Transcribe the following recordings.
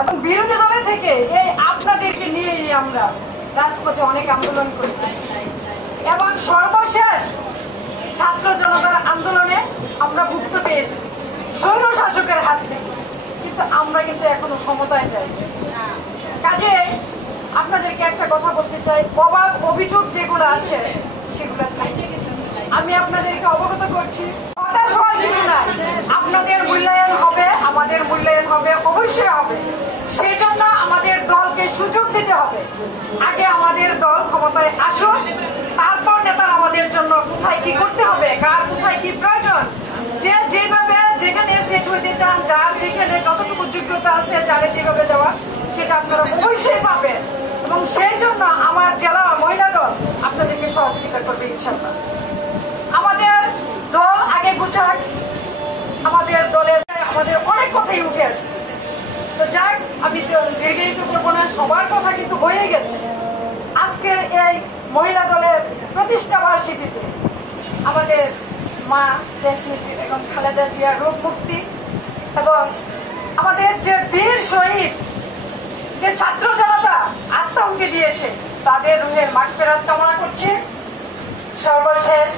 এবং বিরোধী দলের থেকে এই আপনাদেরকে নিয়েই আমরা রাজপথে অনেক আন্দোলন করি এবং সর্বশেষ ছাত্র জনতার আন্দোলনে আমরা মুক্তি পেয়েছি স্বৈর শাসকের হাত থেকে, কিন্তু আমরা কিন্তু এখনো ক্ষমতায় যাই। কাজে আপনাদেরকে একটা কথা বলতে চাই, অভাব অভিযোগ যেগুলো আছে সেগুলো আমি আপনাদেরকে অবগত করছি। হতাশ হওয়ার কিছু না, আপনাদের মূল্যায়ন হবে, আমাদের মূল্যায়ন হবে, অবশ্যই হবে। সেই জন্য আমাদের দলকে সুযোগ দিতে হবে। আগে আমাদের দল ক্ষমতায় আসুন, তারপর নেতারা আমাদের জন্য কোথায় কি করতে হবে, কার কোথায় কি প্রয়োজন, যে যেভাবে যেখানে সেট হইতে চান, যার যেখানে যতটুকু যোগ্যতা আছে, যারা যেভাবে দেওয়া সেটা আপনারা অবশ্যই পাবেন। এবং সেই জন্য আমার জেলা মহিলা দল আপনাদেরকে সহযোগিতা করবে ইনশাআল্লাহ। আমাদের দল আগে গুছাক, আমাদের দলের আমাদের অনেক কথাই উঠে আসছে। তো যাক, আমি দীর্ঘায়িত করবো না, সবার কথা কিন্তু হয়ে গেছে। আজকের এই মহিলা দলের প্রতিষ্ঠা বার্ষিকীতে আমাদের মা দেশনেত্রী বেগম খালেদা জিয়ার রোগ মুক্তি এবং আমাদের যে বীর শহীদ, যে ছাত্র জনতা আত্মহুতি দিয়েছে, তাদের রুহের মাগফিরাত কামনা করছে। সর্বশেষ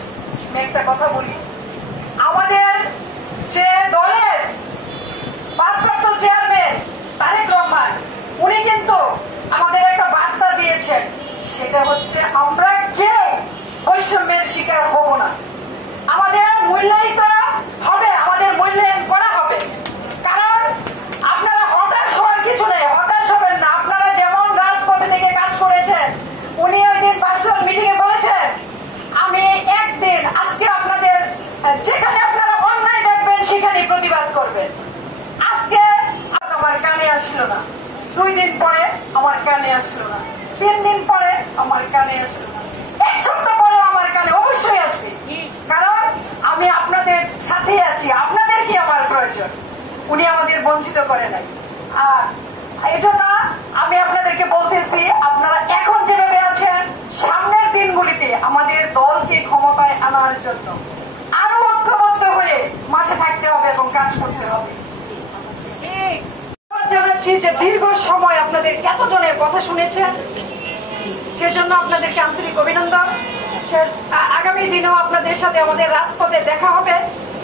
আমি একটা কথা বলি, আমাদের যে দলের ভারপ্রাপ্ত চেয়ারম্যান তারেক রহমান, উনি কিন্তু আমাদের একটা বার্তা দিয়েছেন, সেটা হচ্ছে আমরা কেউ বৈষম্যের শিকার হব না। আমাদের মূল্যায়িত হবে, আমাদের মূল্যায়ন করা হবে। কারণ আপনারা হতাশ হওয়ার কিছু নেই, হতাশ হবেন না। আপনারা যেমন রাজপথে থেকে কাজ করেছেন, উনি ওই দিন ভার্চুয়াল মিটিং এ বলেছেন, আমি একদিন আজকে আপনাদের যেখানে আপনারা অন্যায় দেখবেন সেখানে প্রতিবাদ করবেন। আজকে আমার কানে আসলো না, 2 দিন পরে আমার কানে আসলো না, 3 দিন পরে আমার কানে আসলো না, 1 সপ্তাহ পরে আমার কানে অবশ্যই আসবে। কারণ আমি আপনাদের সাথেই আছি, আপনাদের কি আমার প্রয়োজন, উনি আমাদের বঞ্চিত করে নাই। আর এই জন্য আমি আপনাদেরকে বলতেছি, আপনারা এখন যেভাবে আছেন, সামনের দিনগুলিতে আমাদের দলকে ক্ষমতায় আনার জন্য আরো ঐক্যবদ্ধ হয়ে মাঠে থাকতে হবে এবং কাজ করতে হবে। জানাচ্ছি যে দীর্ঘ সময় আপনাদের এতজনের কথা শুনেছেন, সেজন্য আপনাদেরকে আন্তরিক অভিনন্দন। আগামী দিনেও আপনাদের সাথে আমাদের রাজপথে দেখা হবে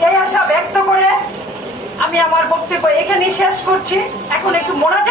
এই আশা ব্যক্ত করে আমি আমার বক্তব্য এখানেই শেষ করছি। এখন একটু মোনাজাত